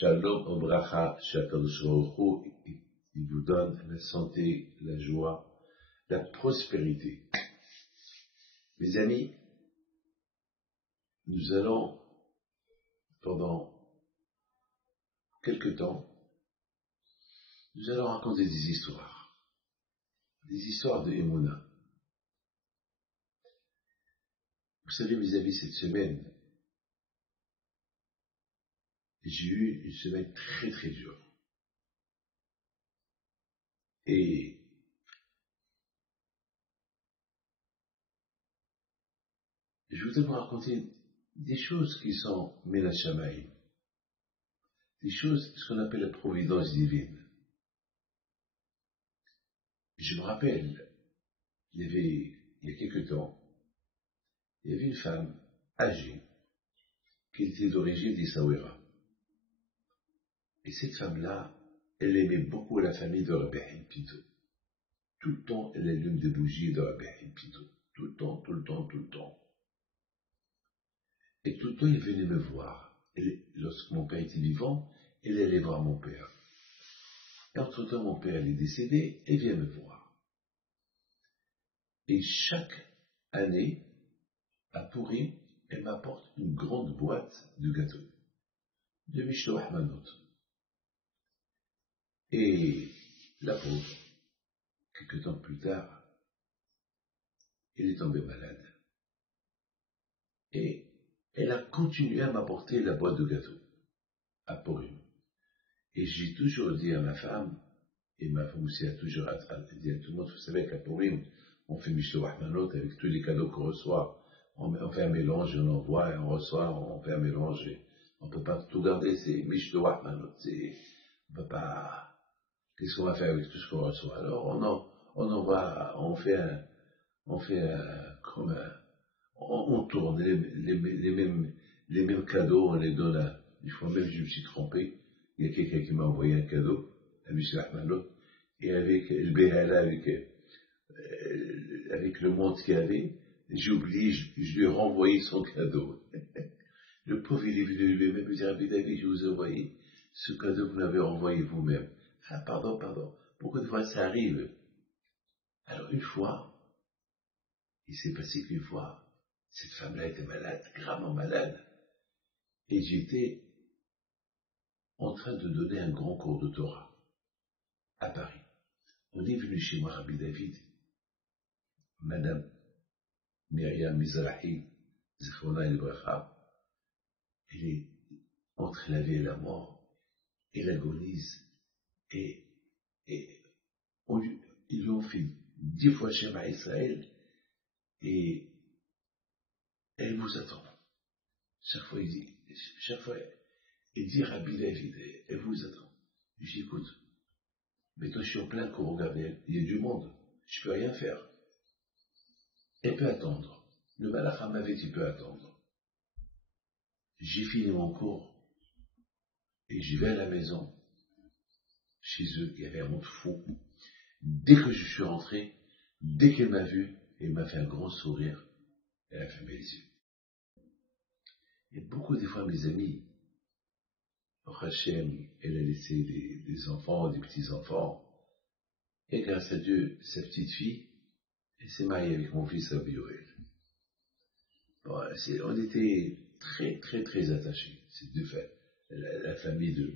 Shalom Obracha, Shakadosh Baruch Hu, il vous donne la santé, la joie, la prospérité. Mes amis, nous allons, pendant quelque temps, nous allons raconter des histoires de Emouna. Vous savez, mes amis, cette semaine, j'ai eu une semaine très très dure. Et je voudrais vous raconter des choses qui sont Menachamaï, des choses, ce qu'on appelle la providence divine. Je me rappelle, il y a quelque temps, il y avait une femme âgée qui était d'origine d'Issaouira. Et cette femme-là, elle aimait beaucoup la famille de Rabbi Haïm Pito. Tout le temps, elle allume des bougies de Rabbi Haïm Pito. Tout le temps. Et tout le temps, il venait me voir. Lorsque mon père était vivant, elle allait voir mon père. Et entre-temps, mon père est décédé et vient me voir. Et chaque année, à Pourim, elle m'apporte une grande boîte de gâteaux, de Mishloach Manot. Et la pauvre, quelques temps plus tard, elle est tombée malade. Et elle a continué à m'apporter la boîte de gâteaux à Pourim. Et j'ai toujours dit à ma femme, et ma femme aussi a toujours dit à tout le monde, vous savez qu'à Pourim, on fait Mishloach Manot avec tous les cadeaux qu'on reçoit. On fait un mélange, on envoie, on reçoit, on fait un mélange. On ne peut pas tout garder, c'est Mishloach Manot. On peut pas. Qu'est-ce qu'on va faire avec tout ce qu'on reçoit? Alors on envoie, on tourne les mêmes cadeaux, on les donne à. Une fois même, je me suis trompé. Il y a quelqu'un qui m'a envoyé un cadeau, à Mishloach Manot, et avec le Béhala, avec le monde qu'il y avait, j'ai oublié, je lui ai renvoyé son cadeau. Le pauvre, il est venu lui-même, il dit, Rabbi David, je vous ai envoyé ce cadeau que vous l'avez renvoyé vous-même. Ah, pardon. Beaucoup de fois, ça arrive. Alors, une fois, il s'est passé qu'une fois, cette femme-là était malade, gravement malade. Et j'étais en train de donner un grand cours de Torah à Paris. On est venu chez moi, Rabbi David, Madame Myriam Mizrahi, Zichrona El Bracha, elle est entre la vie et la mort, elle agonise, et ils lui ont fait 10 fois Shema Israël, et elle vous attend. Chaque fois, il dit Rabbi David, elle vous attend. Je dis, écoute, mais toi, je suis en plein cours, regardez, il y a du monde, je peux rien faire. Elle peut attendre. Le Malach m'avait dit, peut attendre. J'ai fini mon cours, et j'y vais à la maison. Chez eux, il y avait un monde fou. Dès que je suis rentré, dès qu'elle m'a vu, elle m'a fait un grand sourire, elle a fermé les yeux. Et beaucoup des fois, mes amis, Hachem, elle a laissé des enfants, des petits-enfants, et grâce à Dieu, sa petite fille, elle s'est mariée avec mon fils Rabbi Yoel. Bon, on était très très très attachés, ces deux femmes, la famille de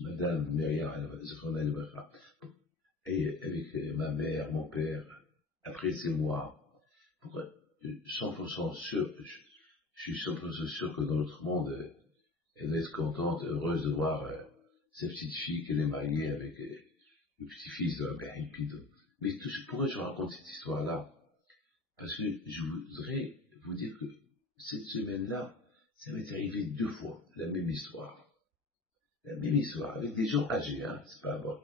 Madame Myriam Zichrona El Bracha, et avec ma mère, mon père, après c'est moi. Pourquoi 100% sûr, je suis 100% sûr que dans notre monde, elle va être contente, heureuse de voir sa petite fille qu'elle est mariée avec le petit-fils de Rabbi Haïm Pito. Mais pourquoi je raconte cette histoire-là? Parce que je voudrais vous dire que cette semaine-là, ça m'est arrivé 2 fois, la même histoire. La même histoire, avec des gens âgés, hein, c'est pas bon.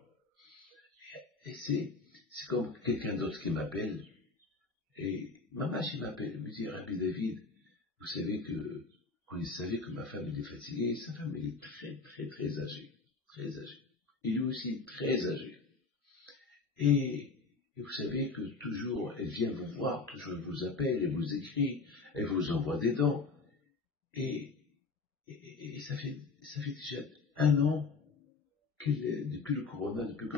Et c'est comme quelqu'un d'autre qui m'appelle, et maman, il m'appelle, elle me dit, Rabbi David, vous savez que, quand il savait que ma femme était fatiguée, sa femme, elle est très, très, très âgée. Très âgée. Et lui aussi, très âgé. Et vous savez que toujours, elle vient vous voir, toujours elle vous appelle, elle vous écrit, elle vous envoie des dons. Et ça fait déjà un an, depuis que le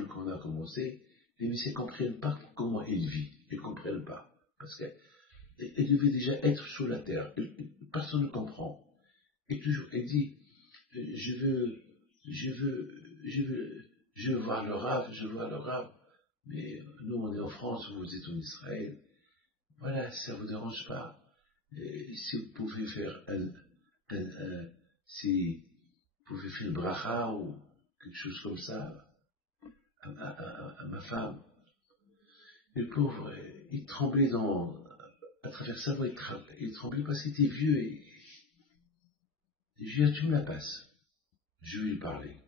corona a commencé, les messieurs ne comprennent pas comment il vit. Ils ne comprennent pas. Parce qu'elle devait déjà être sous la terre. Personne ne comprend. Et toujours, elle dit, je veux voir le Rav, je veux voir le Rav. Mais nous, on est en France, vous êtes en Israël. Voilà, si ça ne vous dérange pas, si vous pouvez faire si vous pouvez faire le bracha ou quelque chose comme ça à ma femme. Et le pauvre, il tremblait à travers sa voix, il tremblait parce qu'il était vieux et je lui ai dit, tu me la passes. Je vais lui parler.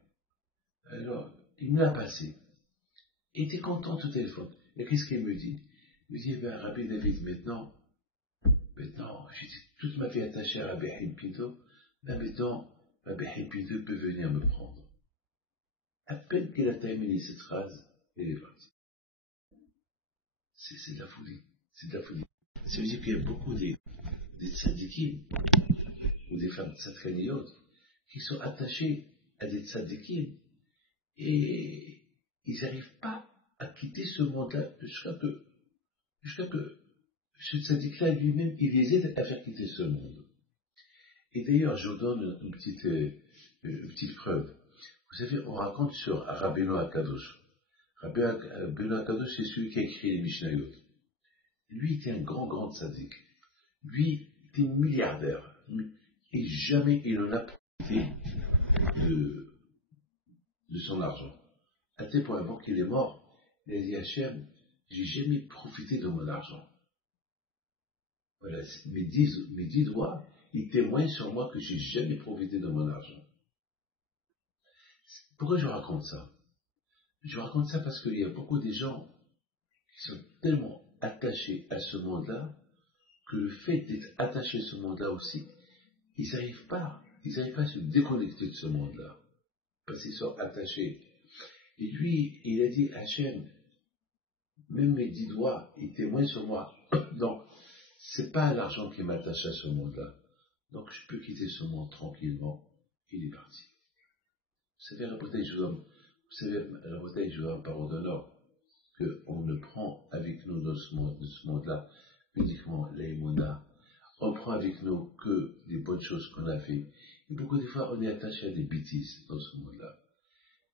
Alors, il me l'a passé. Il était content au téléphone. Et qu'est-ce qu'il me dit? Il me dit, Rabbi David, maintenant, j'étais toute ma vie attaché à Rabbi Haïm Pinto. Là, maintenant, Rabbi Haïm Pinto peut venir me prendre. À peine qu'il a terminé cette phrase, il est parti. C'est de la folie. C'est de la folie. Ça veut dire qu'il y a beaucoup des tzadikim, ou des femmes tzadkaniyot, qui sont attachées à des tzadikim, et ils n'arrivent pas à quitter ce monde-là jusqu'à que ce tzaddik-là lui-même, il les aide à faire quitter ce monde. Et d'ailleurs, je vous donne une petite preuve. Vous savez, on raconte sur Rabbeinu Akadosh. Rabbeinu Akadosh, c'est celui qui a écrit les Mishnayot. Lui était un grand tzaddik. Lui était milliardaire. Et jamais il n'en a profité de son argent. À tel point, avant qu'il est mort, il a dit à Hachem, j'ai jamais profité de mon argent. Voilà, mes dix doigts, ils témoignent sur moi que j'ai jamais profité de mon argent. Pourquoi je raconte ça? Je raconte ça parce qu'il y a beaucoup de gens qui sont tellement attachés à ce monde-là que le fait d'être attachés à ce monde-là aussi, ils n'arrivent pas à se déconnecter de ce monde-là. Parce qu'ils sont attachés. Et lui, il a dit, Hachem, même mes 10 doigts, ils témoignent sur moi. Donc, c'est pas l'argent qui m'attache à ce monde-là. Donc, je peux quitter ce monde tranquillement. Il est parti. Vous savez, Rabotai, je vous donne parole d'honneur, qu'on ne prend avec nous de ce monde-là uniquement l'aïmouna. On prend avec nous que des bonnes choses qu'on a fait. Et beaucoup de fois, on est attaché à des bêtises dans ce monde-là.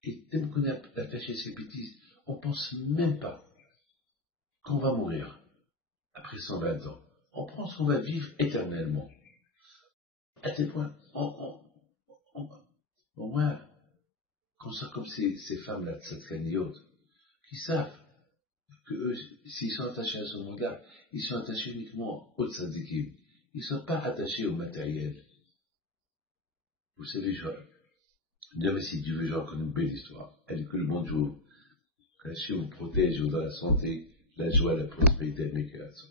Et dès qu'on est attaché à ces bêtises, on ne pense même pas qu'on va mourir après 120 ans. On pense qu'on va vivre éternellement. À tel point, au moins, qu'on soit comme ces femmes-là, tzadkaniyot, qui savent que eux, s'ils sont attachés à ce monde-là, ils sont attachés uniquement aux tzadikim. Ils ne sont pas attachés au matériel. Vous savez, Dieu, si Dieu veut, je raconte une belle histoire. Elle dit que le monde vous protège, vous donne la santé, la joie, la prospérité avec la raison.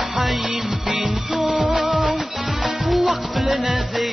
حيم بنتو وقف لنا زي